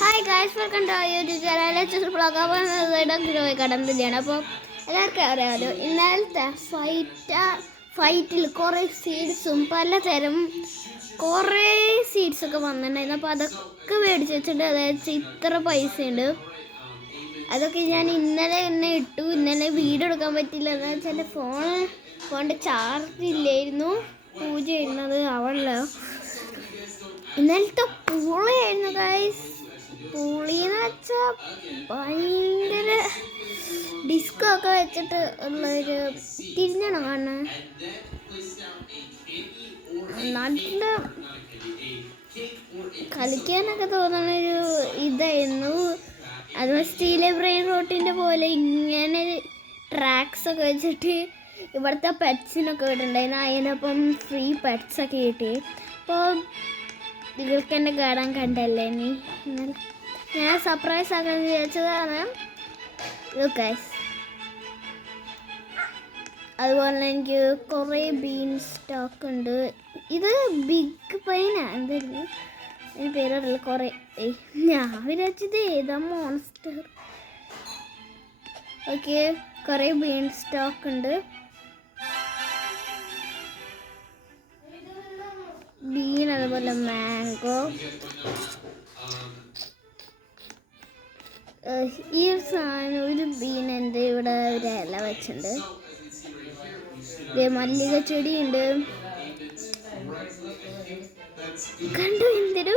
Hi guys, welcome to YouTube channel vlog. അപ്പോൾ കടന്നില്ലാണ്. അപ്പോൾ എല്ലാവർക്കും അറിയാമല്ലോ, ഇന്നലത്തെ ഫൈറ്റിൽ കുറേ സീഡ്സും പലതരം കുറേ സീഡ്സൊക്കെ വന്നിട്ടുണ്ടായിരുന്നു. അപ്പോൾ അതൊക്കെ മേടിച്ച് വെച്ചിട്ട്, അതായത് ഇത്ര പൈസയുണ്ട്. അതൊക്കെ ഞാൻ ഇന്നലെ തന്നെ ഇട്ടു. ഇന്നലെ വീഡിയോ എടുക്കാൻ പറ്റില്ല, എന്ന് വെച്ചാൽ ഫോണിൻ്റെ ചാർജ് ഇല്ലായിരുന്നു. പൂജ ചെയ്യുന്നത് അവളല്ലോ. ഇന്നലത്തെ പൂളയായിരുന്നു ഗൈസ്. പുളിന്ന് വെച്ചാൽ ഭയങ്കര ഡിസ്കോ ഒക്കെ വെച്ചിട്ട് ഉള്ളൊരു തിരിഞ്ഞാണോ കാണുന്നത്. നല്ല കളിക്കാനൊക്കെ തോന്നുന്നൊരു ഇതായിരുന്നു. അത് സ്റ്റീലെ ബ്രെയിൻ റോട്ടിൻ്റെ പോലെ ഇങ്ങനെ ട്രാക്സ് ഒക്കെ വെച്ചിട്ട് ഇവിടുത്തെ പെറ്റ്സിനൊക്കെ കിട്ടുന്നുണ്ടായിരുന്നു. അതിനൊപ്പം ഫ്രീ പെറ്റ്സൊക്കെ കിട്ടി. അപ്പോൾ നിങ്ങൾക്ക് എന്നെ കാണാൻ കണ്ടല്ലേ നീ. ഞാൻ സർപ്രൈസ് ആക്കാൻ വിചാരിച്ചതാണ്. ഗൈസ്, അതുപോലെ എനിക്ക് കുറേ ബീൻ സ്റ്റോക്ക് ഉണ്ട്. ഇത് ബിഗ് പൈനാണ്, എന്തായിരുന്നു അതിന് പേരറിയില്ല. കുറേ ഞാൻ വിചാരിച്ചത് ഏതാ മോൺസ്റ്റർ. ഓക്കെ, കുറേ ബീൻ സ്റ്റോക്ക് ഉണ്ട്. ബീൻ, അതുപോലെ മാംഗോ. ഈ ഒരു സാധനം, ഒരു ബീൻ എൻ്റെ ഇവിടെ ഒരു ഇല വെച്ചിട്ടുണ്ട്. മല്ലിക ചെടിയുണ്ട്. കണ്ടു, എന്തൊരു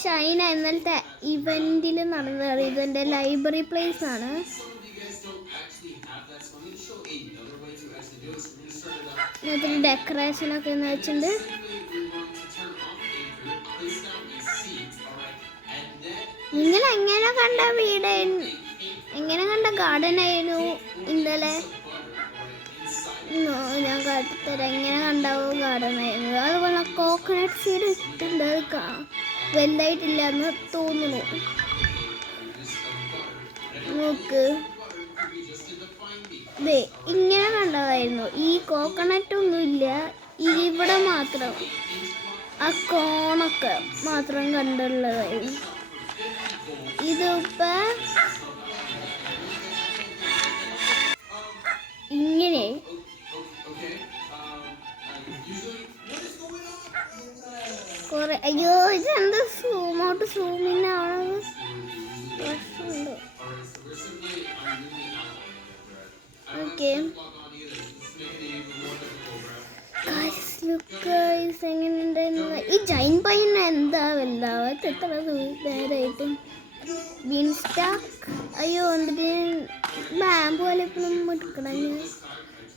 ഷൈന. ഇന്നലത്തെ ഇവന്റിൽ നടന്നത്. ഇതെൻ്റെ ലൈബ്രറി പ്ലേസ് ആണ്. ഇതിൽ ഡെക്കറേഷനൊക്കെ എന്ന് വെച്ചിട്ടുണ്ട്. നിങ്ങൾ എങ്ങനെ കണ്ട വീട്, എങ്ങനെ കണ്ട ഗാർഡൻ ആയിരുന്നു ഇന്നലെ? ഞാൻ കാട്ടിത്തരാം എങ്ങനെ കണ്ടാവോ ഗാർഡൻ ആയിരുന്നു. അതുപോലെ കോക്കനട്ട് സീഡ് ഇട്ടുണ്ട്. അത് വലുതായിട്ടില്ലെന്ന് തോന്നുന്നു. നോക്ക്, ഇങ്ങനെ കണ്ടതായിരുന്നു. ഈ കോക്കനട്ട് ഒന്നുമില്ല, ഇവിടെ മാത്രം ആ കോണൊക്കെ മാത്രം കണ്ടുള്ളതായിരുന്നു. ഇതിപ്പോ ഇങ്ങനെ കുറെ. അയ്യോ, ഇതെന്ത് സൂമൗട്ട് സൂമിനാണത്. പ്രശ്നമുണ്ടോ? ഓക്കെ, എങ്ങനെയുണ്ടായിരുന്നു ഈ ജൈൻ പൈന? എന്താ വലുതാവാത്ത എത്ര നേരമായിട്ടും. ബീൻ സ്റ്റോക്ക്, അയ്യോ എന്നിട്ട് ബാമ്പ് പോലെ ഇപ്പോഴും എടുക്കണം.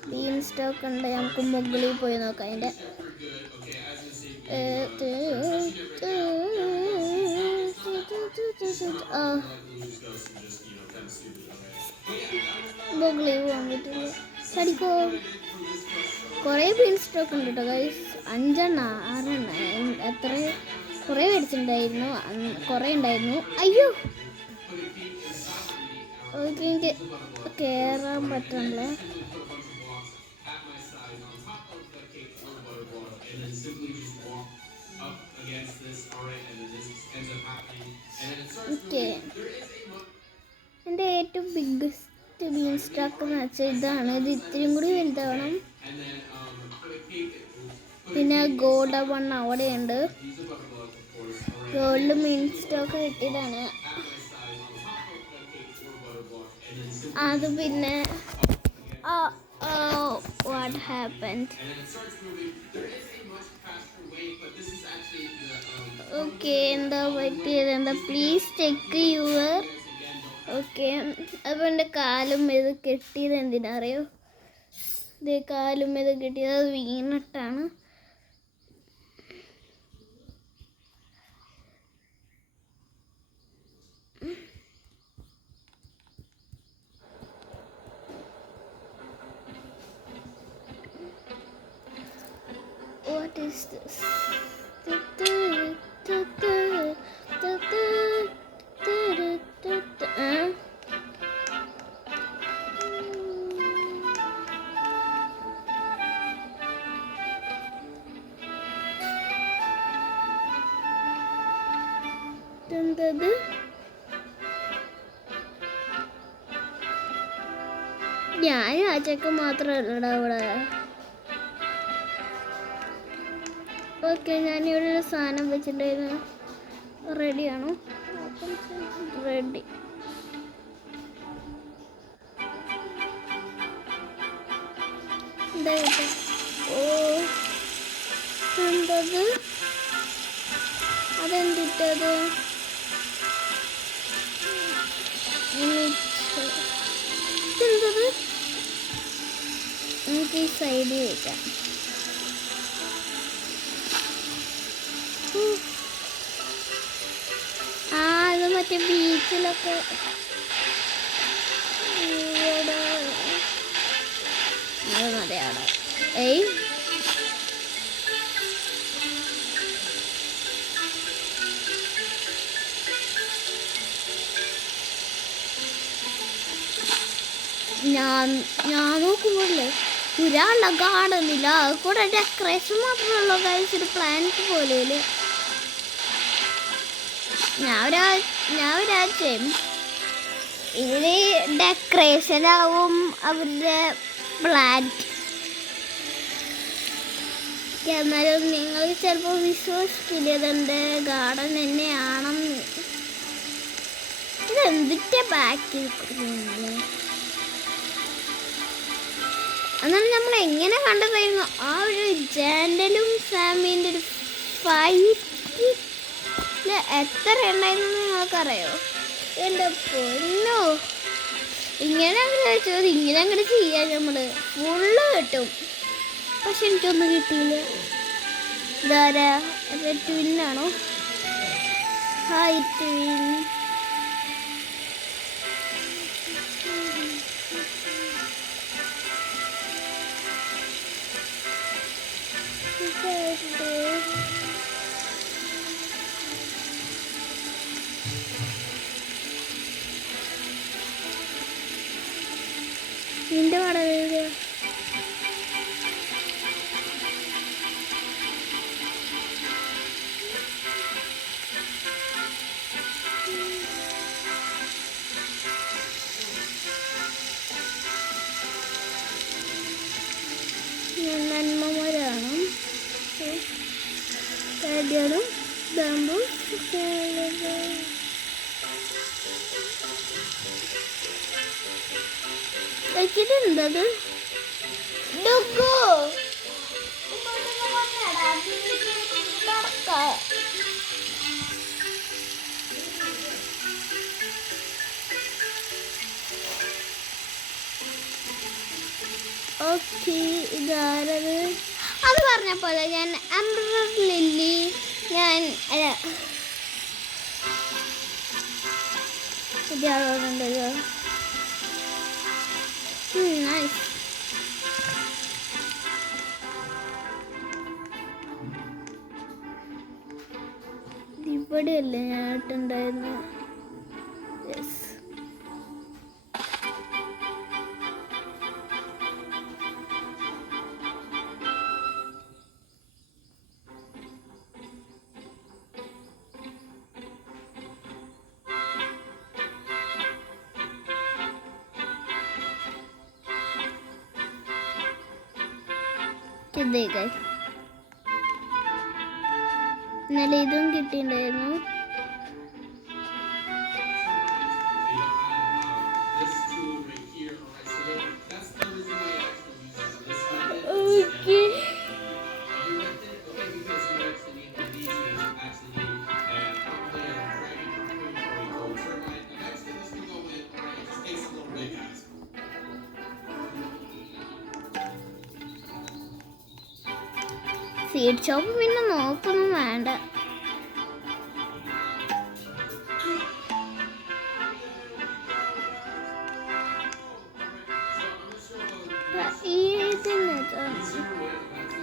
ബീൻ സ്റ്റോക്ക് ഉണ്ട്, നമുക്ക് മുകളിൽ പോയി നോക്കാം. അതിൻ്റെ മുകളിൽ പോകാൻ പറ്റില്ല, ചടിക്കോ. കുറേ ബീൻ സ്റ്റോക്ക് ഉണ്ട് കേട്ടോ ഗൈസ്. 5 6 എത്ര കുറേ മേടിച്ചിട്ടുണ്ടായിരുന്നു. കുറേ ഉണ്ടായിരുന്നു. അയ്യോ, എനിക്ക് കയറാൻ പറ്റണില്ല. ഓക്കെ, എൻ്റെ ഏറ്റവും ബിഗ്ഗസ്റ്റ് ബീൻ സ്റ്റോക്ക് എന്ന് വെച്ചാൽ ഇതാണ്. ഇത് ഇത്തിരിയും കൂടി വലുതാവണം. പിന്നെ ഗോൾഡ് വൺ അവിടെയുണ്ട്. ഗോൾഡ് ബീൻ സ്റ്റോക്ക് കിട്ടിയതാണ് അത്. പിന്നെ വാട്ട് ഹാപ്പൻഡ്. ഓക്കെ, എന്താ പറ്റിയത്? എന്താ പ്ലീസ് ചെക്ക് യുവർ. ഓക്കെ, അപ്പോൾ എൻ്റെ കാലും ഇത് കെട്ടിയത് എന്തിനാ അറിയോ? ഇത് കാലും ഇത് കെട്ടിയത് അത് വീണിട്ടാണ്. What is this? ഇത് ഞാനും ആ ചെക്ക് മാത്രമല്ലടാ ഇവിടെ. ഓക്കെ, ഞാനിവിടെ ഒരു സാധനം വെച്ചിട്ടുണ്ടായിരുന്നു. റെഡിയാണോ? റെഡി. എന്താ കേട്ടോ? ഓ, എന്തത്? അതെന്തിട്ടത്? എന്തത്? നമുക്ക് ഈ സൈഡിൽ വയ്ക്കാം. ആ, ഇത് മറ്റേ ബീച്ചിലൊക്കെ അത് മതി അവിടെ. ഏയ്, ഞാൻ നോക്കുമ്പോഴേ ഒരാളുടെ കാണുന്നില്ല. അത് കൂടെ ഡെക്കറേഷൻ മാത്രമുള്ള കഴിച്ചൊരു പ്ലാന്റ് പോലെ. ഞാൻ ഒരാഴ്ചയും ഇതിന് ഡെക്കറേഷനാവും അവരുടെ പ്ലാന്റ്. എന്നാലും നിങ്ങൾ ചിലപ്പോൾ വിശ്വസിക്കില്ല ഇതെൻ്റെ ഗാർഡൻ തന്നെയാണെന്ന്. ഇതെന്തിൻ്റെ ബാക്കിൽ എന്നാലും നമ്മൾ എങ്ങനെ കണ്ടതായിരുന്നു ആ ഒരു ജാൻഡലും സാമിൻ്റെ ഒരു ഫൈറ്റ് എത്ര ഉണ്ടായിരുന്നു നിങ്ങൾക്കറിയോ? എൻ്റെ പൊന്നോ, ഇങ്ങനെ ചോദിച്ചത് ഇങ്ങനെ അങ്ങോട്ട് ചെയ്യാൻ നമ്മൾ ഫുള്ള് കിട്ടും. പക്ഷെ എനിക്കൊന്നും കിട്ടിയില്ല. ഇതാരാ? എൻ്റെ ട്വിന്നാണോ? Hi twin. നിന്റെ പാട നന്മമാരാണ്. ബാമ്പു ഇതെന്തത്? ഓക്കെ, ഇതാരത്? അത് പറഞ്ഞ പോലെ ഞാൻ അംബ്രർ ലില്ലി ഇതാളുണ്ടല്ലോ. നൈസ്. ഇവിടെയല്ലേ ഞാൻ ഇട്ടുണ്ടായിരുന്നു. യെസ്, ഇന്നലെ ഇതും കിട്ടിയിട്ടുണ്ടായിരുന്നു. സീഡ് ഷോപ്പ് പിന്നെ നോക്കൊന്നും വേണ്ട.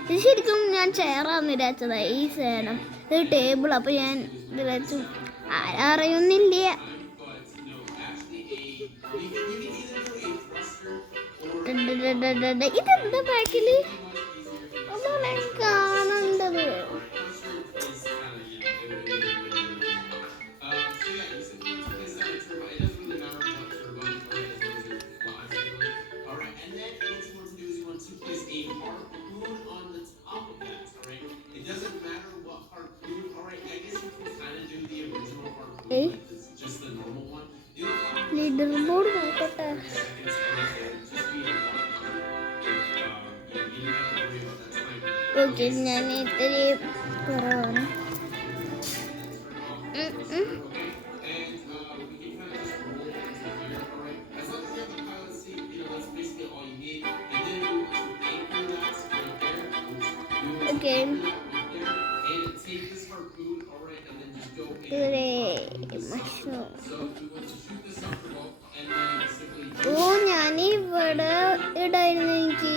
ഇത് ശരിക്കും ഞാൻ ചെയറാന്ന് വിചാരിച്ചതാ. ഈ സേനം ഇത് ടേബിൾ. അപ്പോൾ ഞാൻ വിചാരിച്ചു അറിയുന്നില്ല. ഇതെന്താ ബാക്കില് ഒന്നും കാണേണ്ടത്? ലീഡർ ബോർഡ് നോക്കട്ടെ. ഓക്കെ, ഞാൻ ഇത്തിരി കുറവാണ്. ഓക്കെ, ഓ ഞാനിവിടെ ഇടായിരുന്നു. എനിക്ക്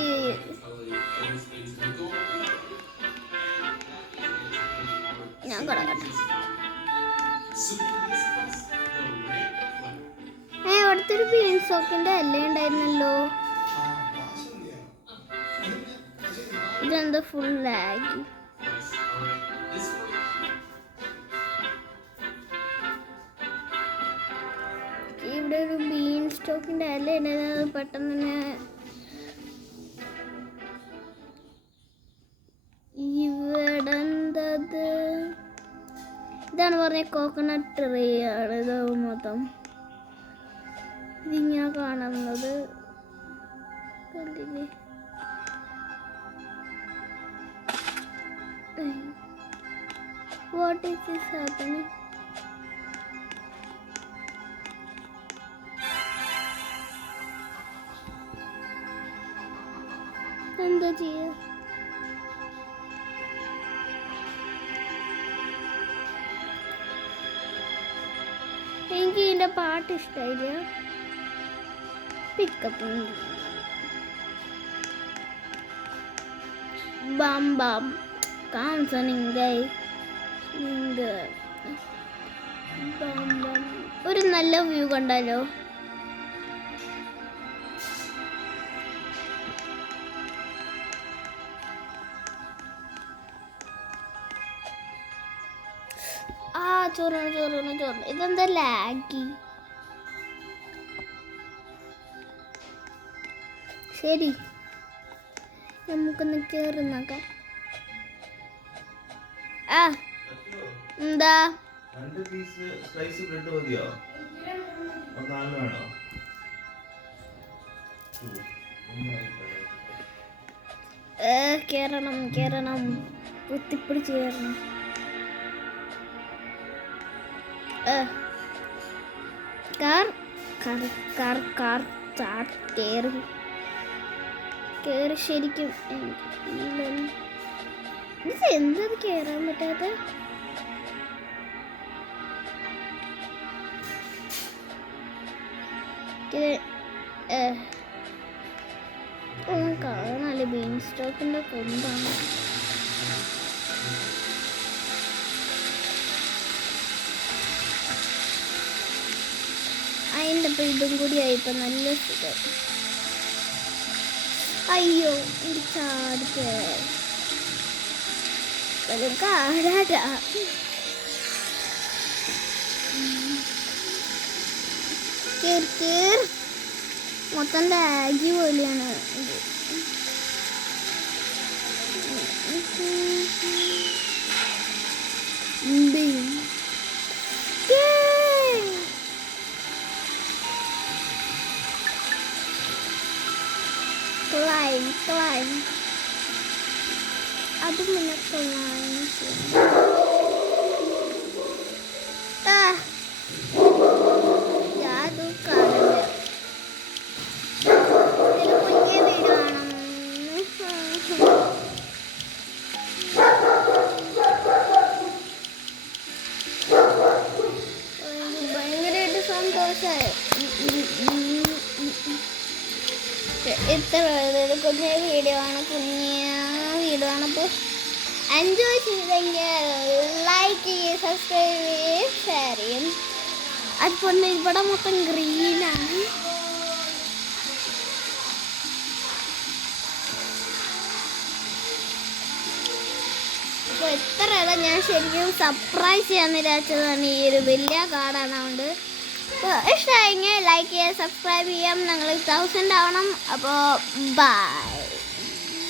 ഞാൻ കിടക്കട്ടെ. ഇവിടുത്തെ ഒരു ബീൻസ് സോക്കിന്റെ അല്ലേ ഉണ്ടായിരുന്നല്ലോ. ഇതെന്താ ഫുൾ ലാഗ്? ഇവിടെ ഒരു ബീൻ സ്റ്റോക്കിന്റെ അല്ല ഉണ്ടായിരുന്നത്. പെട്ടെന്ന് തന്നെ ഇവിടെ എന്തത്? ഇതാണ് പറഞ്ഞ കോക്കനട്ട് ട്രീ ആണ്. ഇത് മൊത്തം ഇത് ഞാൻ കാണുന്നത് കണ്ടില്ലേ? What is this happening? എന്താ ചെയ്യാ? എനിക്ക് ഇതിന്റെ പാട്ട് ഇഷ്ടമായില്ല. പിക്കപ്പ് ബാം ബാം ഒരു നല്ല വ്യൂ കണ്ടാലോ? ചോറ്. ഇതെന്താ ലാഗി? ശരി, നമുക്കൊന്ന് കേറി നോക്കാം. എന്താ കേറണം കുത്തിപ്പിടിച്ച് കേറണം. കേറി ശരിക്കും. ഇത് എന്തത് കേറാൻ പറ്റാത്ത? കാണാല്ലേ ബീൻ സ്റ്റോക്കിന്റെ കൊണ്ടാണ്. അതിൻ്റെ ഇപ്പം ഇതും കൂടി ആയിപ്പോ നല്ല സുഖം. അയ്യോ, എനിക്ക് ചാടിക്കേ കാടാ. മൊത്തം ലാഗി പോലെയാണ്. Climb. അത് പിന്നെ യാതൊരു കാണില്ല. കുഞ്ഞേ വീടാണ്. ഭയങ്കരമായിട്ട് സന്തോഷമായി. ഇത്ര കുഞ്ഞ വീഡിയോ ആണ്. അപ്പോൾ എൻജോയ് ചെയ്തെങ്കിൽ ലൈക്ക് ചെയ്യുക, സബ്സ്ക്രൈബ് ചെയ്യുക, ഷെയർ ചെയ്യും. അതുപോലെ ഇവിടെ മൊത്തം ഗ്രീനാണ്. അപ്പോൾ എത്ര ഞാൻ ശരിക്കും സർപ്രൈസ് ചെയ്യാൻ വിചാരിച്ചതാണ്. ഈ ഒരു വലിയ കാർഡാണ്. അതുകൊണ്ട് അപ്പോൾ ഇഷ്ടമായെങ്കിൽ ലൈക്ക് ചെയ്യുക, സബ്സ്ക്രൈബ് ചെയ്യാം. ഞങ്ങൾ 1000 ആവണം. അപ്പോൾ ബൈ.